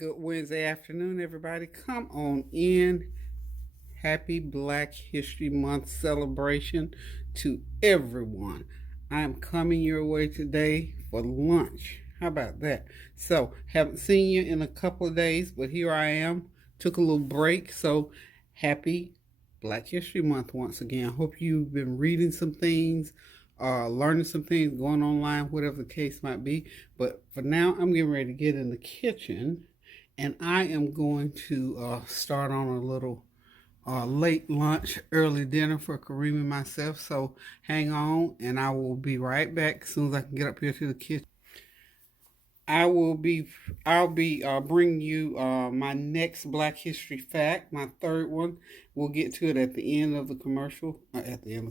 Good Wednesday afternoon, everybody. Come on in. Happy Black History Month celebration to everyone. I am coming your way today for lunch. How about that? So, haven't seen you in a couple of days, but here I am. Took a little break, so happy Black History Month once again. Hope you've been reading some things, learning some things, going online, whatever the case might be. But for now, I'm getting ready to get in the kitchen, and I am going to start on a little late lunch, early dinner for Kareem and myself. So hang on, and I will be right back as soon as I can get up here to the kitchen. I'll be bringing you my next Black History fact, my third one. We'll get to it at the end of the commercial, at the end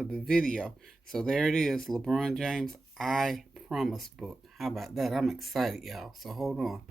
of the video. So there it is, LeBron James I Promise book. How about that? I'm excited, y'all. So hold on.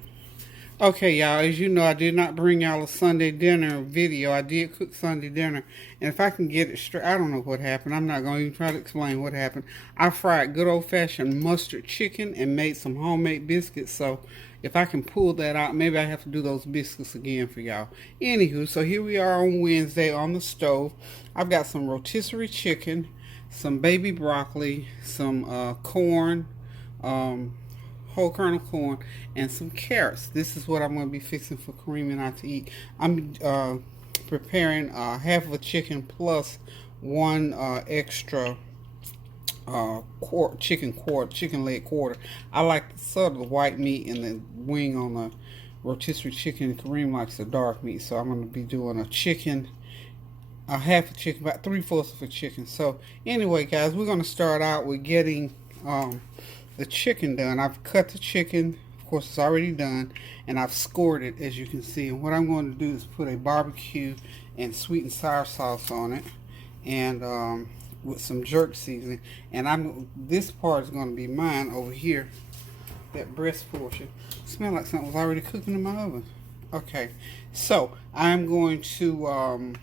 Okay, y'all, as you know, I did not bring y'all a Sunday dinner video. I did cook Sunday dinner. And if I can get it straight, I don't know what happened. I'm not going to even try to explain what happened. I fried good old-fashioned mustard chicken and made some homemade biscuits. So if I can pull that out, maybe I have to do those biscuits again for y'all. Anywho, so here we are on Wednesday on the stove. I've got some rotisserie chicken, some baby broccoli, some corn, whole kernel corn, and some carrots. This is what I'm going to be fixing for Kareem and I to eat. I'm preparing half of a chicken plus one extra chicken leg quarter. I like sort of the white meat and the wing on the rotisserie chicken. Kareem likes the dark meat, so I'm going to be doing half a chicken, about 3/4 of a chicken. So anyway, guys, we're going to start out with getting the chicken done. I've cut the chicken, of course it's already done, and I've scored it, as you can see. And what I'm going to do is put a barbecue and sweet and sour sauce on it, and with some jerk seasoning. And this part is going to be mine over here, that breast portion. It smells like something was already cooking in my oven. Okay, so I'm going to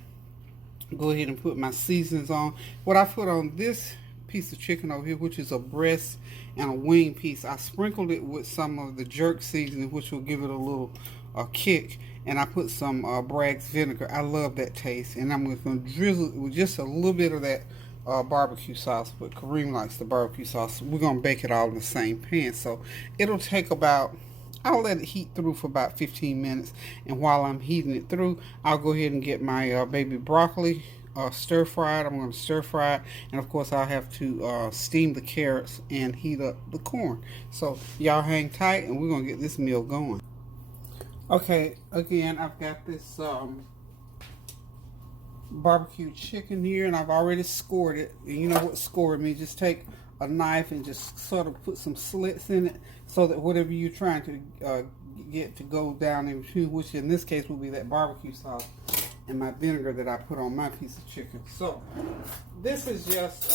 go ahead and put my seasonings on. What I put on this piece of chicken over here, which is a breast and a wing piece, I sprinkled it with some of the jerk seasoning, which will give it a little kick, and I put some Bragg's vinegar. I love that taste, and I'm going to drizzle it with just a little bit of that barbecue sauce, but Kareem likes the barbecue sauce. We're going to bake it all in the same pan, so it'll take about, I'll let it heat through for about 15 minutes, and while I'm heating it through, I'll go ahead and get my baby broccoli stir fried. I'm going to stir fry it, and of course I'll have to steam the carrots and heat up the corn. So y'all hang tight, and we're going to get this meal going. Okay, again, I've got this barbecue chicken here, and I've already scored it. And you know what scored means? Just take a knife and just sort of put some slits in it, so that whatever you're trying to get to go down in between, which in this case will be that barbecue sauce and my vinegar that I put on my piece of chicken. So this is just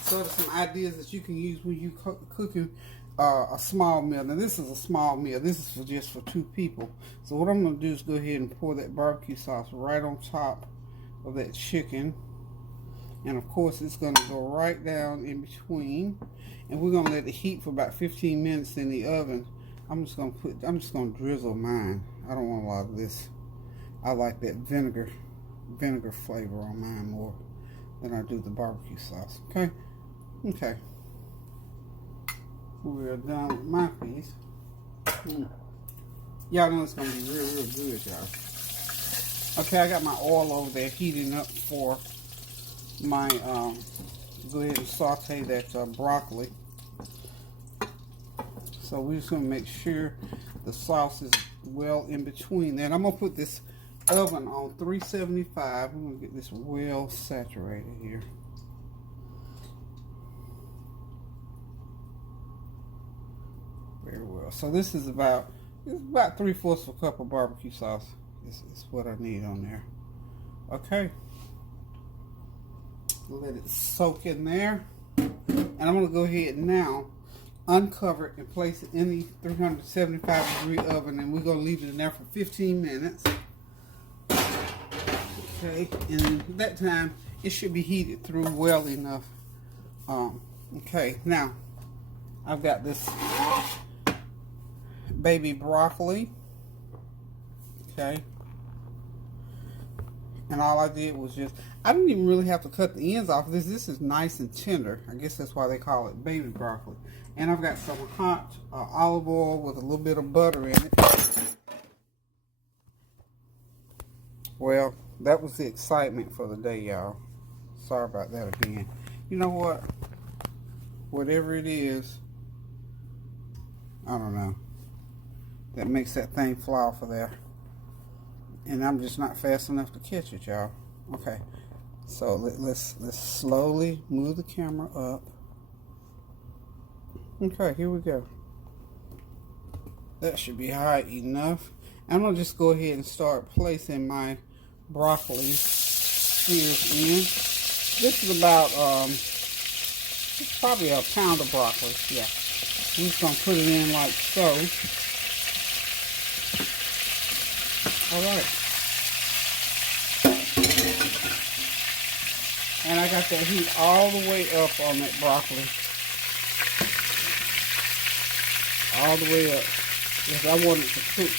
sort of some ideas that you can use when you cooking a small meal. Now this is a small meal. This is just for 2 people. So what I'm going to do is go ahead and pour that barbecue sauce right on top of that chicken. And of course it's going to go right down in between. And we're going to let it heat for about 15 minutes in the oven. I'm just going to drizzle mine. I don't want a lot of this. I like that vinegar flavor on mine more than I do the barbecue sauce. Okay. We're done with my piece. Y'all know it's gonna be real good, y'all. Okay, I got my oil over there heating up for my go ahead and saute that broccoli. So we're just gonna make sure the sauce is well in between there. And I'm gonna put this oven on 375. I'm going to get this well saturated here. Very well. So this is about 3/4 of a cup of barbecue sauce. This is what I need on there. Okay. Let it soak in there. And I'm going to go ahead now, uncover it and place it in the 375-degree oven. And we're going to leave it in there for 15 minutes. Okay, and that time it should be heated through well enough. Okay, now I've got this baby broccoli. Okay. And all I did was I didn't even really have to cut the ends off this. This is nice and tender. I guess that's why they call it baby broccoli. And I've got some hot olive oil with a little bit of butter in it. Well, that was the excitement for the day, y'all. Sorry about that again. You know what? Whatever it is, I don't know, that makes that thing fly off of there. And I'm just not fast enough to catch it, y'all. Okay, so let's slowly move the camera up. Okay, here we go. That should be high enough. I'm gonna just go ahead and start placing my broccoli spears in. This is about it's probably a pound of broccoli. Yeah, we're just gonna put it in like so. All right. And I got that heat all the way up on that broccoli. All the way up. Because I want it to cook.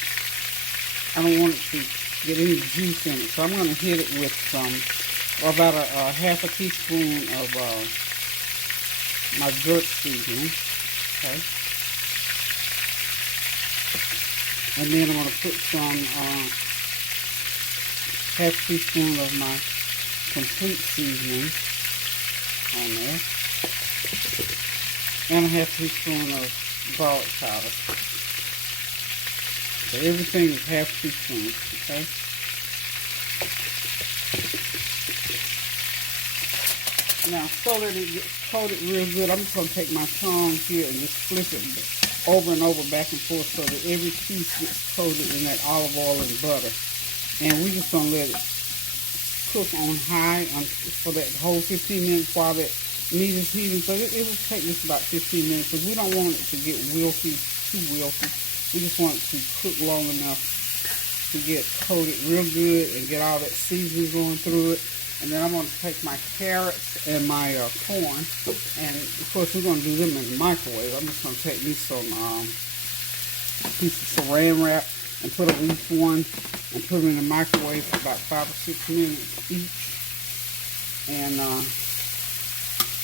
I don't want it to get any juice in it. So I'm going to hit it with about a half a teaspoon of my dirt seasoning. Okay. And then I'm going to put some half a teaspoon of my complete seasoning on there. And a half teaspoon of garlic powder. So everything is half teaspoon, okay? Now, so that it gets coated real good, I'm just going to take my tongue here and just flip it over and over, back and forth, so that every piece gets coated in that olive oil and butter. And we're just going to let it cook on high for that whole 15 minutes while that meat is heating. So it will take just about 15 minutes because we don't want it to get wilty, too wilty. We just want it to cook long enough to get coated real good and get all that seasoning going through it. And then I'm going to take my carrots and my corn, and of course we're going to do them in the microwave. I'm just going to take me some pieces of saran wrap and put on each one and put them in the microwave for about 5 or 6 minutes each. And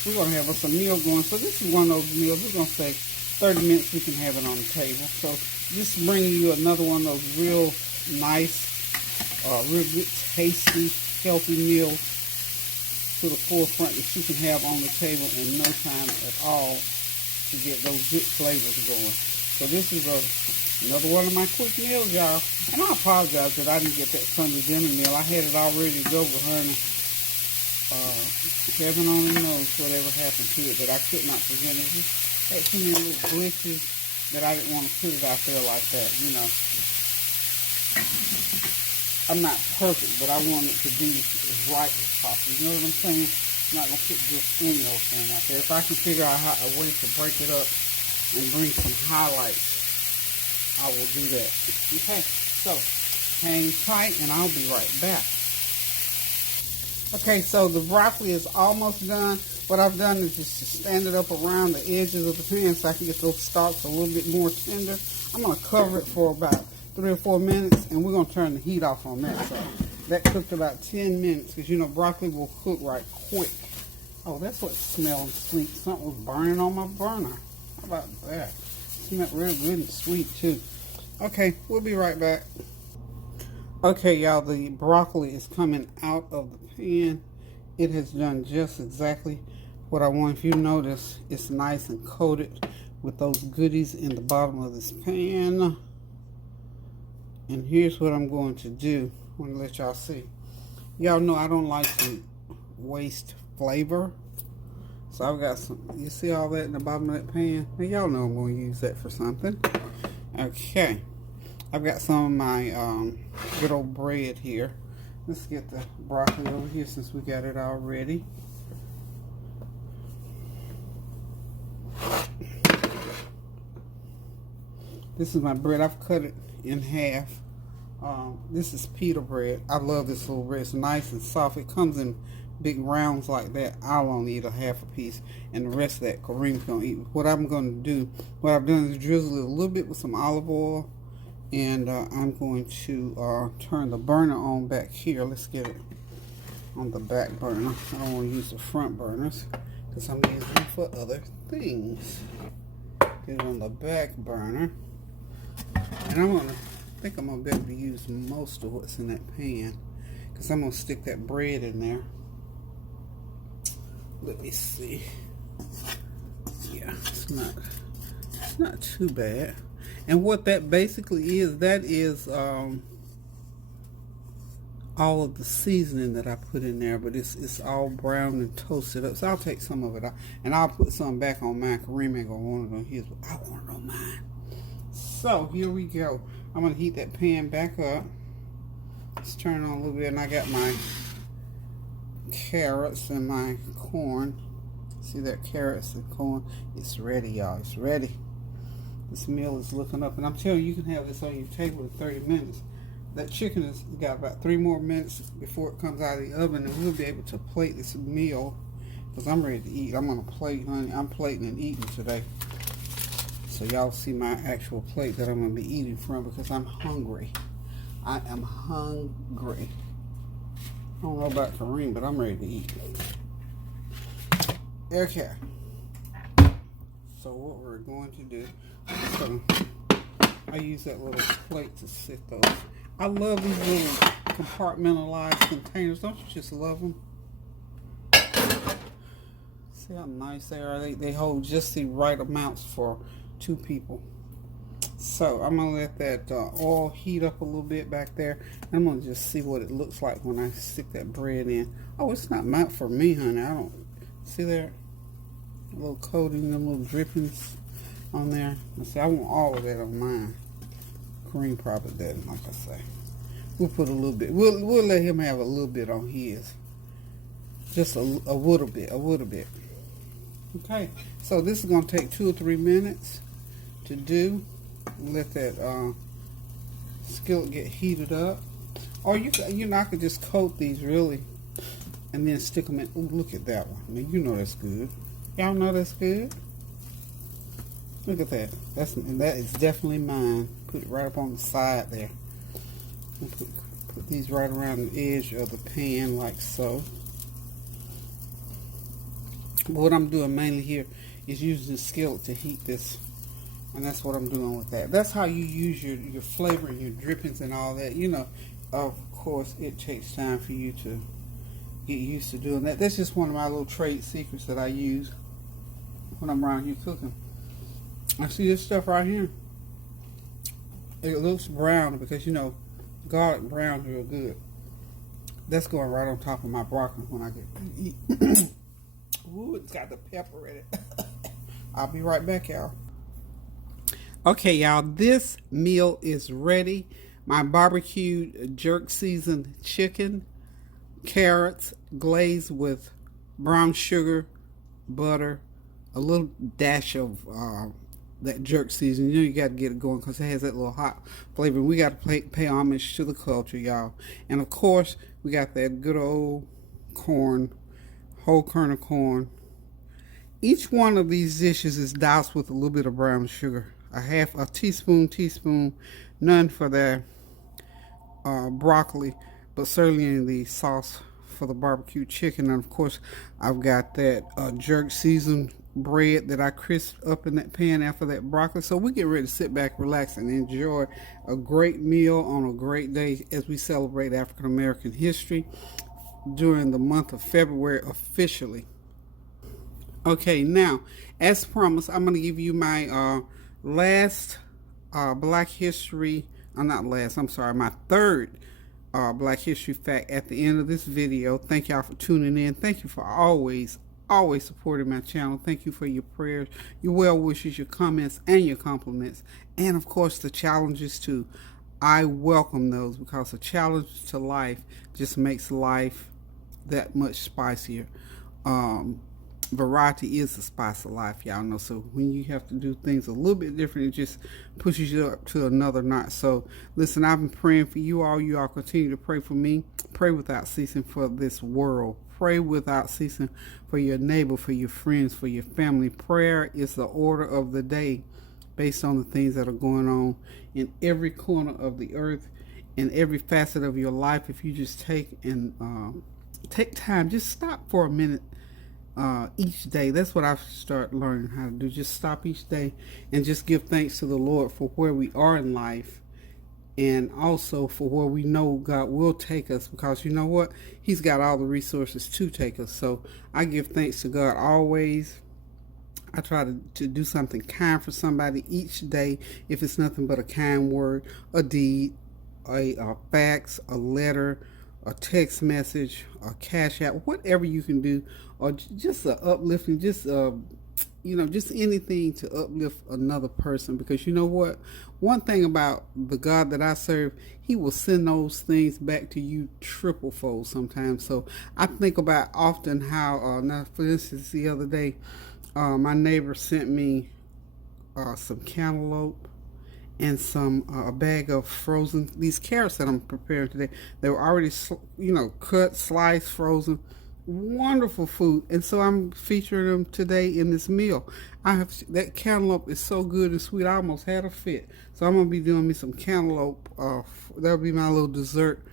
we're going to have us a meal going. So this is one of those meals. We're going to say 30 minutes we can have it on the table. So just bringing you another one of those real nice, real good, tasty, healthy meals to the forefront that you can have on the table in no time at all to get those good flavors going. So this is another one of my quick meals, y'all. And I apologize that I didn't get that Sunday dinner meal. I had it all ready to go, but honey, heaven only knows whatever happened to it, that I could not prevent it. Just had too many little glitches that I didn't want to put it out there like that, you know. I'm not perfect, but I want it to be as right as possible. You know what I'm saying? I'm not going to put just any old thing out there. If I can figure out a way to break it up and bring some highlights, I will do that. Okay, so hang tight and I'll be right back. Okay, so the broccoli is almost done. What I've done is just to stand it up around the edges of the pan so I can get those stalks a little bit more tender. I'm going to cover it for about 3 or 4 minutes, and we're going to turn the heat off on that. So that cooked about 10 minutes because, you know, broccoli will cook right quick. Oh, that's what smells sweet. Something was burning on my burner. How about that? It smelled real good and sweet, too. Okay, we'll be right back. Okay, y'all, the broccoli is coming out of the pan. It has done just exactly what I want. If you notice, it's nice and coated with those goodies in the bottom of this pan. And here's what I'm going to do. I want to let y'all see. Y'all know I don't like to waste flavor. So I've got some, you see all that in the bottom of that pan? Now y'all know I'm going to use that for something. Okay. I've got some of my good old bread here. Let's get the broccoli over here since we got it all ready. This is my bread. I've cut it in half. This is pita bread. I love this little bread. It's nice and soft. It comes in big rounds like that, I'll only eat a half a piece, and the rest of that Kareem's gonna eat. What I'm gonna do, what I've done is drizzle it a little bit with some olive oil, and I'm going to turn the burner on back here. Let's get it on the back burner. I don't want to use the front burners because I'm using them for other things. Get it on the back burner, and I think I'm gonna be able to use most of what's in that pan because I'm gonna stick that bread in there. Let me see. Yeah, it's not too bad. And what that basically is, that is all of the seasoning that I put in there, but it's all brown and toasted up. So I'll take some of it out, and I'll put some back on mine. Kareem ain't gonna want it on his, but I want it on mine. So here we go. I'm gonna heat that pan back up. Let's turn it on a little bit, and I got my carrots and my corn. See that carrots and corn? It's ready, y'all. It's ready. This meal is looking up, and I'm telling you, you can have this on your table in 30 minutes. That chicken has got about 3 more minutes before it comes out of the oven, and we'll be able to plate this meal because I'm ready to eat. I'm gonna plate, honey. I'm plating and eating today, so y'all see my actual plate that I'm gonna be eating from because I'm hungry. I am hungry. I don't know about Kareem, but I'm ready to eat. Okay. So what we're going to do, I use that little plate to sit those. I love these little compartmentalized containers. Don't you just love them? See how nice they are? They hold just the right amounts for 2 people. So I'm going to let that oil heat up a little bit back there. I'm going to just see what it looks like when I stick that bread in. Oh, it's not meant for me, honey. I don't see there a little coating, the little drippings on there. See, I want all of that on mine. Kareem probably doesn't, like I say. We'll put a little bit. We'll let him have a little bit on his. Just a little bit, Okay, so this is going to take 2 or 3 minutes to do. Let that skillet get heated up. Or I could just coat these really, and then stick them in. Ooh, look at that one. Now you know that's good. Y'all know that's good. Look at that. That is definitely mine. Put it right up on the side there. And put these right around the edge of the pan like so. But what I'm doing mainly here is using the skillet to heat this. And that's what I'm doing with that. That's how you use your flavor and your drippings and all that. You know, of course, it takes time for you to get used to doing that. That's just one of my little trade secrets that I use when I'm around here cooking. I see this stuff right here. It looks brown because, you know, garlic brown's real good. That's going right on top of my broccoli when I get to eat. Ooh, it's got the pepper in it. I'll be right back, y'all. Okay, y'all, this meal is ready. My barbecued jerk seasoned chicken, carrots glazed with brown sugar, butter, a little dash of that jerk seasoning. You know you got to get it going because it has that little hot flavor. We got to pay homage to the culture, y'all. And of course, we got that good old corn, whole kernel corn. Each one of these dishes is doused with a little bit of brown sugar. A teaspoon, none for the broccoli, but certainly in the sauce for the barbecue chicken. And of course, I've got that jerk seasoned bread that I crisped up in that pan after that broccoli. So we get ready to sit back, relax, and enjoy a great meal on a great day as we celebrate African American history during the month of February officially. Okay, now, as promised, I'm going to give you my last Black History, my third Black History fact at the end of this video. Thank y'all for tuning in. Thank you for always supporting my channel. Thank you for your prayers, your well wishes, your comments, and your compliments. And of course, the challenges too. I welcome those because a challenge to life just makes life that much spicier. Variety is the spice of life, y'all know. So when you have to do things a little bit different, it just pushes you up to another notch. So listen, I've been praying for you all. You all continue to pray for me. Pray without ceasing for this world, pray without ceasing for your neighbor, for your friends, for your family. Prayer is the order of the day based on the things that are going on in every corner of the earth, in every facet of your life. If you just take time, just stop for a minute each day. That's what I've started learning how to do. Just stop each day and just give thanks to the Lord for where we are in life, and also for where we know God will take us, because you know what? He's got all the resources to take us. So I give thanks to God always. I try to do something kind for somebody each day, if it's nothing but a kind word, a deed, a fax, a letter, a text message, a cash out, whatever you can do, or just a uplifting, just anything to uplift another person. Because you know what? One thing about the God that I serve, He will send those things back to you triple fold sometimes. So I think about often how, now for instance, the other day, my neighbor sent me some cantaloupe and some a bag of frozen these carrots that I'm preparing today. They were already cut, sliced, frozen. Wonderful food, and so I'm featuring them today in this meal. I have that cantaloupe is so good and sweet. I almost had a fit. So I'm gonna be doing me some cantaloupe. That'll be my little dessert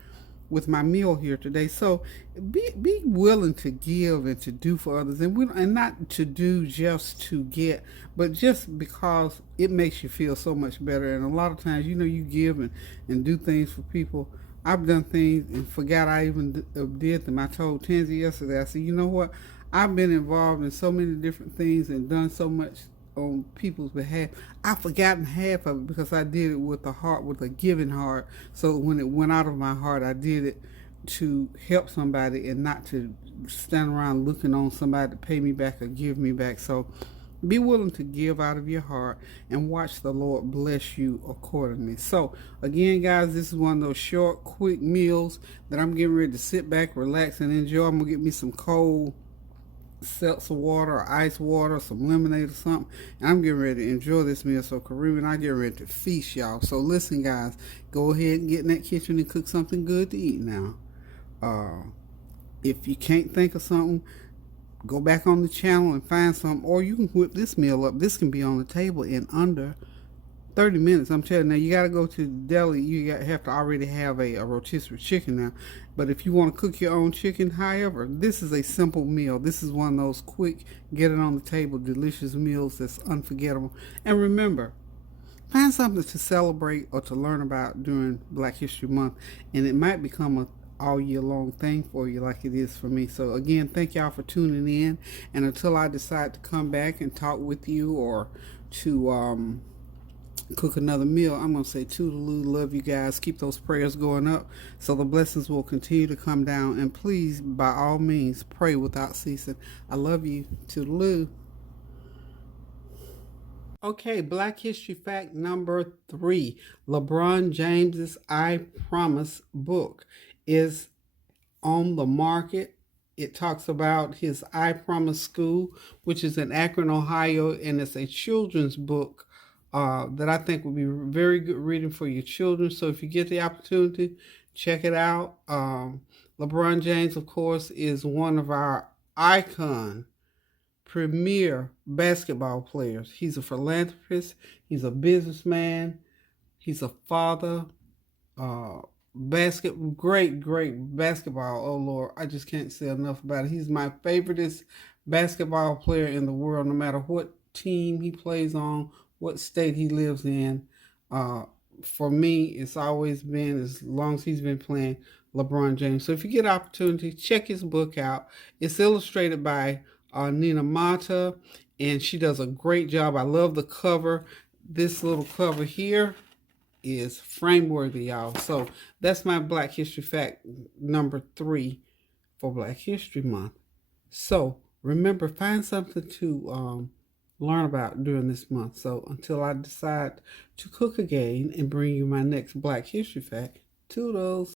with my meal here today. So be willing to give and to do for others, and not to do just to get, but just because it makes you feel so much better. And a lot of times, you give and do things for people. I've done things and forgot I even did them. I told Tansy yesterday, I said, you know what? I've been involved in so many different things and done so much on people's behalf. I've forgotten half of it because I did it with a heart, with a giving heart. So when it went out of my heart, I did it to help somebody and not to stand around looking on somebody to pay me back or give me back. So be willing to give out of your heart and watch the Lord bless you accordingly. So again, guys, this is one of those short, quick meals that I'm getting ready to sit back, relax, and enjoy. I'm going to get me some cold seltzer water or ice water, some lemonade or something, and I'm getting ready to enjoy this meal. So Kareem and I get ready to feast, y'all. So listen, guys, go ahead and get in that kitchen and cook something good to eat now. If you can't think of something, go back on the channel and find something, or you can whip this meal up. This can be on the table in under 30 minutes. I'm telling you, now you got to go to the deli. You have to already have a rotisserie chicken now. But if you want to cook your own chicken, however, this is a simple meal. This is one of those quick, get it on the table, delicious meals that's unforgettable. And remember, find something to celebrate or to learn about during Black History Month, and it might become a all year long thing for you, like it is for me. So again, thank y'all for tuning in, and until I decide to come back and talk with you or to cook another meal, I'm gonna say toodaloo, love you guys, keep those prayers going up so the blessings will continue to come down, and please, by all means, pray without ceasing. I love you. Toodaloo. Okay, Black History fact number 3. LeBron James's I Promise book is on the market. It talks about his I Promise School, which is in Akron, Ohio, and it's a children's book that I think would be very good reading for your children. So if you get the opportunity, check it out. LeBron James, of course, is one of our icon premier basketball players. He's a philanthropist, he's a businessman, he's a father, great basketball. Oh Lord, I just can't say enough about it. He's my favoriteest basketball player in the world, no matter what team he plays on, what state he lives in. For me, it's always been, as long as he's been playing, LeBron James. So if you get an opportunity, check his book out. It's illustrated by Nina Mata, and she does a great job. I love the cover. This little cover here is frame worthy, y'all. So that's my Black History fact number 3 for Black History Month. So remember, find something to learn about during this month. So until I decide to cook again and bring you my next Black History fact, toodles.